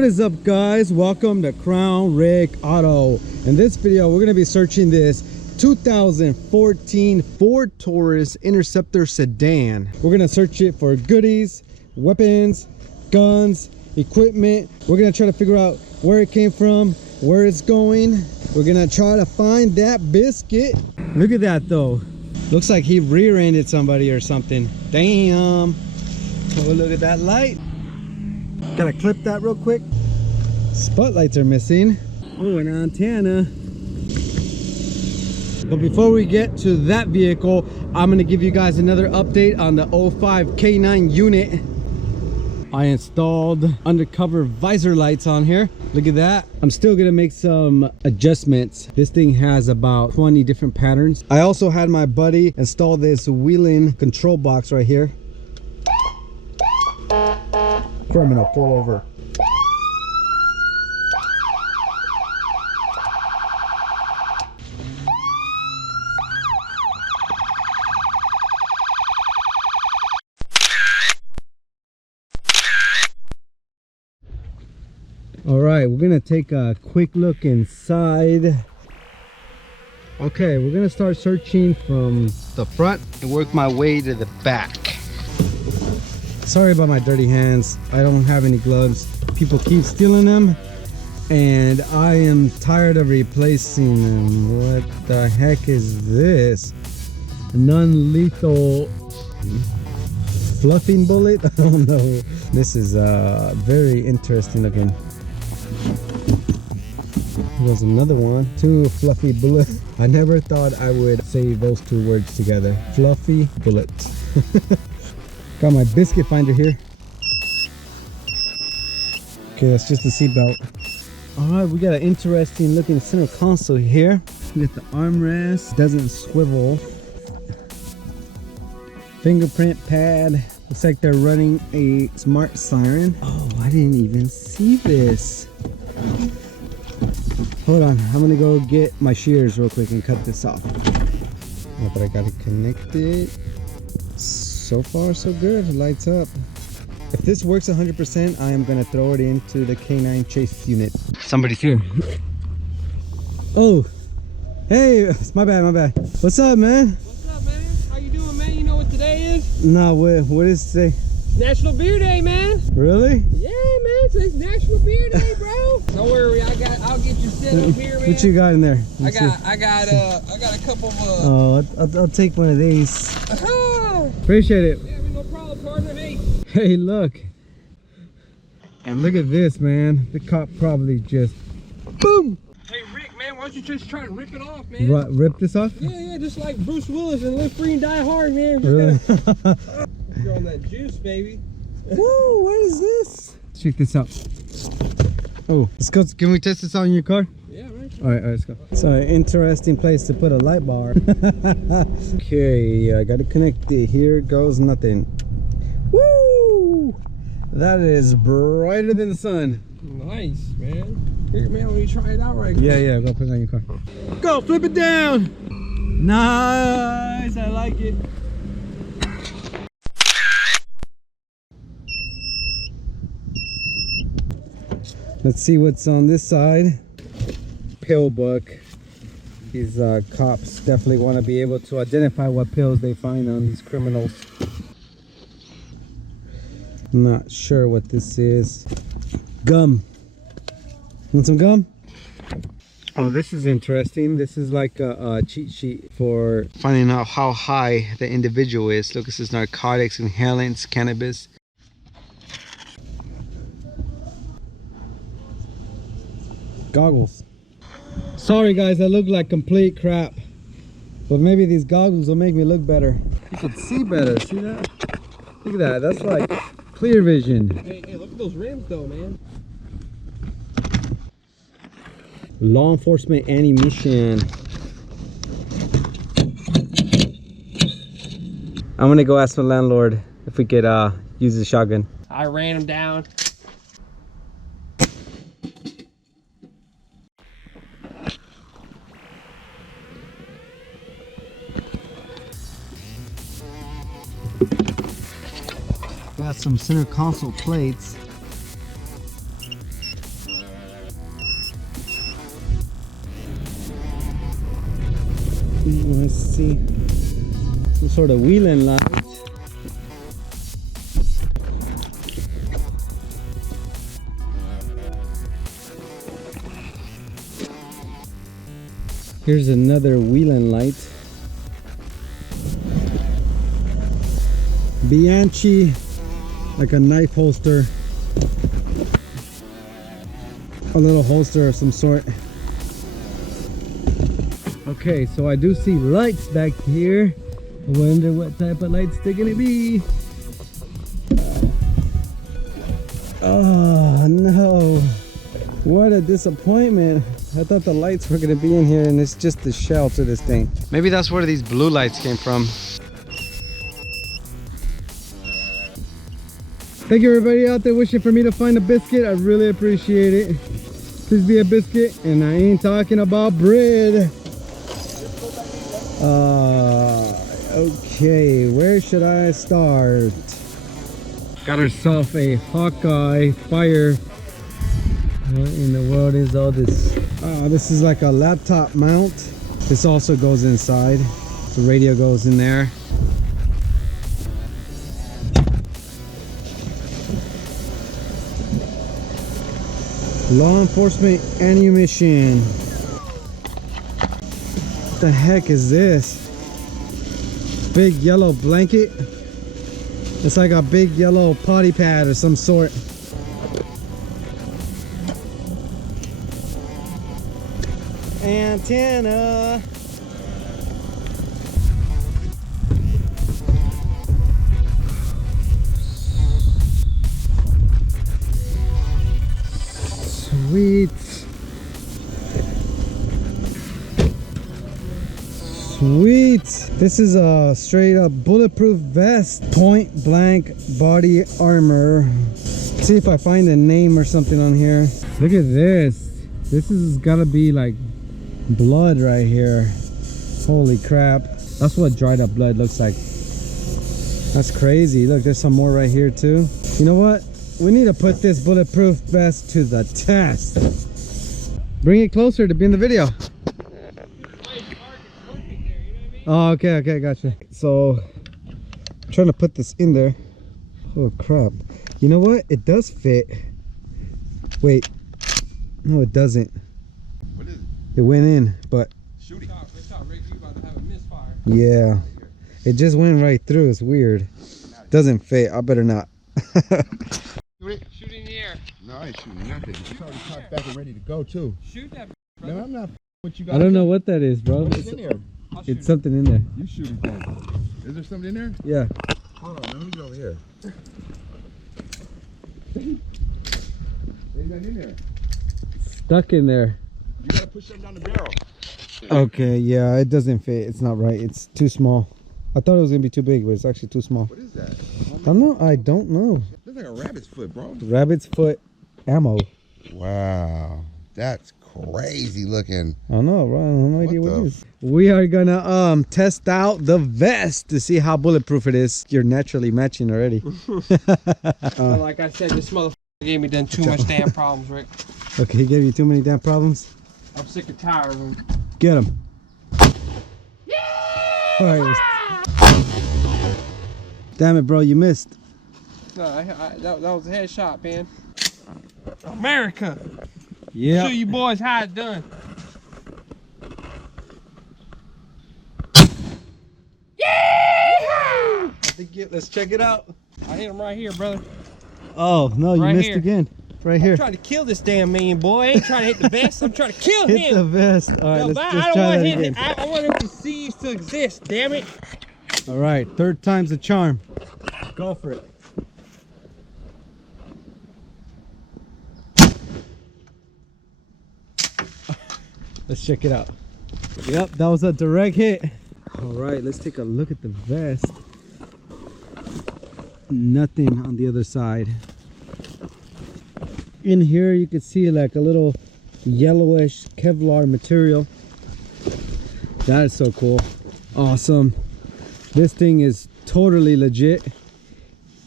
What is up, guys? Welcome to Crown Rig Auto. In this video we're going to be searching this 2014 Ford Taurus Interceptor sedan. We're going to search it for goodies, weapons, guns, equipment. We're going to try to figure out where it came from, where it's going. We're going to try to find that biscuit. Look at that though. Looks like he rear-ended somebody or something. Damn. Oh, look at that light. Gotta clip that real quick. Spotlights are missing. Oh, an antenna. But before we get to that vehicle, I'm gonna give you guys another update on the 05 K9 unit. I installed undercover visor lights on here. Look at that. I'm still gonna make some adjustments. This thing has about 20 different patterns. I also had my buddy install this wheeling control box right here. Criminal, pull over. All right, we're gonna take a quick look inside. Okay, we're gonna start searching from the front and work my way to the back. Sorry about my dirty hands. I don't have any gloves. People keep stealing them and I am tired of replacing them. What the heck is this? Non-lethal fluffing bullet? I don't know. This is very interesting looking. There's another one. Two fluffy bullets. I never thought I would say those two words together. Fluffy bullets. Got my biscuit finder here. Okay, that's just the seatbelt. All right, we got an interesting looking center console here. We got the armrest, doesn't swivel. Fingerprint pad. Looks like they're running a smart siren. Oh, I didn't even see this. Hold on, I'm gonna go get my shears real quick and cut this off. Oh, but I gotta connect it. So far so good. It lights up. If this works 100%, I am gonna throw it into the K9 chase unit. Somebody's here. Oh, hey, it's my bad. What's up, man? What's up, man? How you doing, man? You know what today is? No, what is today? National Beer Day, man. Really? Yeah, man. Today's National Beer Day, bro. Don't worry, I'll get you set up here, man. What you got in there? I got a couple of Oh, I'll take one of these. Appreciate it. Yeah, no problem, partner. Hey, look. And look at this, man. The cop probably just boom. Hey, Rick, man, why don't you just try to rip it off, man? Rip this off? Yeah, just like Bruce Willis and Live Free and Die Hard, man. Really? You're on that juice, baby. Woo, what is this? Check this out. Oh, let's go. Can we test this out in your car? Yeah, right. All right, let's go. It's an interesting place to put a light bar. Okay, I got to connect it. Here goes nothing. Woo! That is brighter than the sun. Nice, man. Here, man, let me try it out right quick. Yeah, go put it on your car. Go, flip it down. Nice, I like it. Let's see what's on this side. Pill book. These cops definitely want to be able to identify what pills they find on these criminals. I'm not sure what this is. Gum. Want some gum? Oh, this is interesting. This is like a cheat sheet for finding out how high the individual is. Look, this is narcotics, inhalants, cannabis. Goggles. Sorry guys, I look like complete crap, but maybe these goggles will make me look better. You can see better. See that? Look at that. That's like clear vision. Hey, look at those rims though, man. Law enforcement ammunition. I'm gonna go ask the landlord if we could use the shotgun. I ran him down. Got some center console plates. Let's see. Some sort of wheeling light. Here's another wheeling light. Bianchi, like a knife holster. A little holster of some sort. Okay, so I do see lights back here. I wonder what type of lights they're gonna be. Oh no, what a disappointment. I thought the lights were gonna be in here and it's just the shell to this thing. Maybe that's where these blue lights came from. Thank you everybody out there wishing for me to find a biscuit. I really appreciate it. Please be a biscuit, and I ain't talking about bread. Okay, where should I start? Got herself a Hawkeye fire. What in the world is all this? This is like a laptop mount. This also goes inside. The radio goes in there. Law enforcement ammunition. What the heck is this? Big yellow blanket. It's like a big yellow potty pad of some sort. Antenna. Sweet. Sweet. This is a straight up bulletproof vest. Point blank body armor. Let's see if I find a name or something on here. Look at this. This is gotta be like blood right here. Holy crap. That's what dried up blood looks like. That's crazy. Look, there's some more right here too. You know what? We need to put this bulletproof vest to the test. Bring it closer to be in the video. Oh, okay, gotcha. So, I'm trying to put this in there. Oh crap. You know what? It does fit. Wait. No, it doesn't. What is it? It went in, but... Shooting. It's not Rick, you about to have a misfire. Yeah. It just went right through. It's weird. Doesn't fit. I better not. Shoot in the air. No, I ain't shooting nothing. It's already cocked back and ready to go too. Shoot that. No, I'm not what you got. I don't know what that is, bro. What's in there? It's something in there. You shooting things. Is there something in there? Yeah. Hold on, let me get over here. There's nothing in there. Stuck in there. You gotta push something down the barrel. Okay, yeah, it doesn't fit. It's not right. It's too small. I thought it was gonna be too big, but it's actually too small. What is that? I don't know. Looks like a rabbit's foot, bro. Rabbit's foot ammo. Wow, that's crazy looking. I don't know, bro. I have no idea what the it is. We are gonna test out the vest to see how bulletproof it is. You're naturally matching already. Like I said, this motherfucker gave me done too much damn problems, Rick. Okay, he gave you too many damn problems. I'm sick and tired of them. Get him. Yeah! All right. Damn it, bro, you missed. No, that was a headshot, man. America. Yeah. Show you boys how it's done. Yeah! Let's check it out. I hit him right here, brother. Oh, no, you Right missed here. again. Right here. I'm trying to kill this damn man, boy. I ain't trying to hit the vest. I'm trying to kill Hit the him. vest. All right, No, let's but try I don't that want him. again. I want him to cease to exist. Damn it. All right, third time's the charm. Go for it. Let's check it out. Yep, that was a direct hit. All right, let's take a look at the vest. Nothing on the other side. In here, you can see like a little yellowish Kevlar material. That is so cool. Awesome. This thing is totally legit.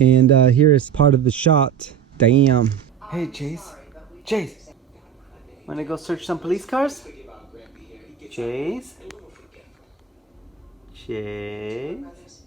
And here is part of the shot. Damn. Hey, Chase. Chase. Wanna go search some police cars? Chase? Chase.